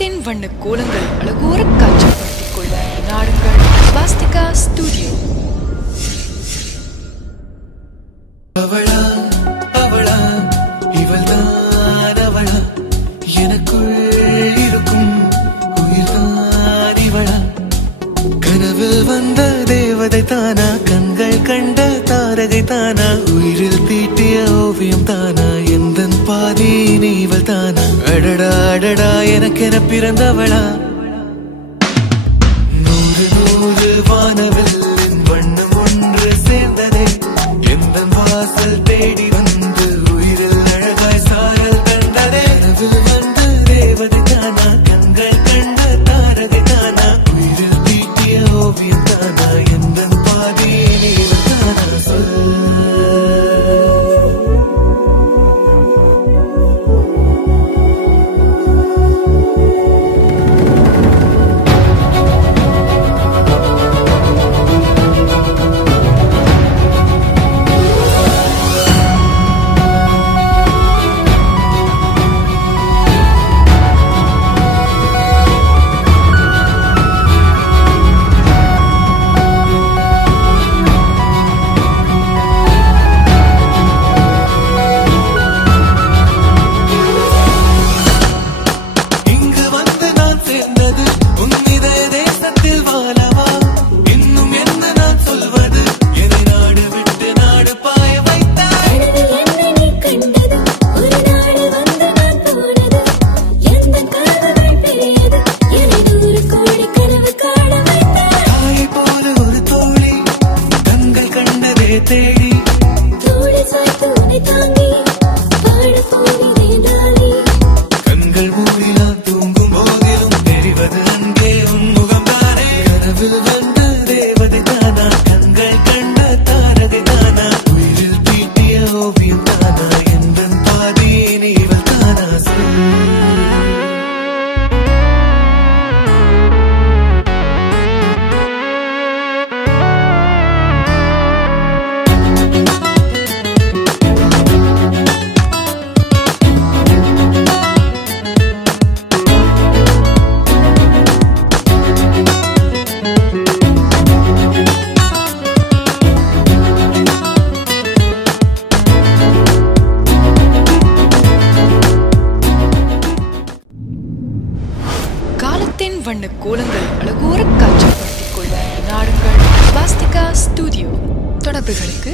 காலத்தின் வண்ண கோலங்கள் அழகோர காட்சிப்படுத்திக் கொள்ள நாடுங்கள் ஸ்வாஸ்திகா ஸ்டுடியோ. அவளா அவளா இவள்தான் அவளா, எனக்குள் இருக்கும் உயிர்தான் இவளா. கனவில் வந்த தேவதை தானா, கண்கள் கண்ட தாரகை தானா, உயிரில் தீட்டிய ஓவியம் தானா, எந்தன் பாதி நீவள் தானா. அடடா அடடா எனக்கென பிறந்தவளா, நூறு நூறு வானவில் வண்ணம் ஒன்று சேர்ந்ததே, எந்தன் வாசல் தேடி வந்து உயிரில் அழகாய் சாரல் கண்டதே. கனவில் வந்த தேவதை தானா, கண்கள் கண்ட தாரகை தானா, உயிரில் தீட்டிய ஓவியம் தானா, எந்தன் பாதி நீவள் தானா. தேடி தோளை சாய்த்து உன்னை தாங்கி பாட போகிறேன் தானே. கண்கள் மூடி நான் தூங்கும் போதிலும் தெரிவது அன்பே உன் முகம் தானே. கனவில் வந்த தேவதை தானா, கண்கள் கண்ட தாரகை தானா, உயிரில் தீட்டிய ஓவியம் தானா, எந்தன் பாதி நீவள் தானா. காலத்தின் வண்ண கோலங்கள் அழகோர காட்சிப்படுத்திக் கொள்ள நாடுங்கள் ஸ்வாஸ்திகா ஸ்டுடியோ. தொடர்புகளுக்கு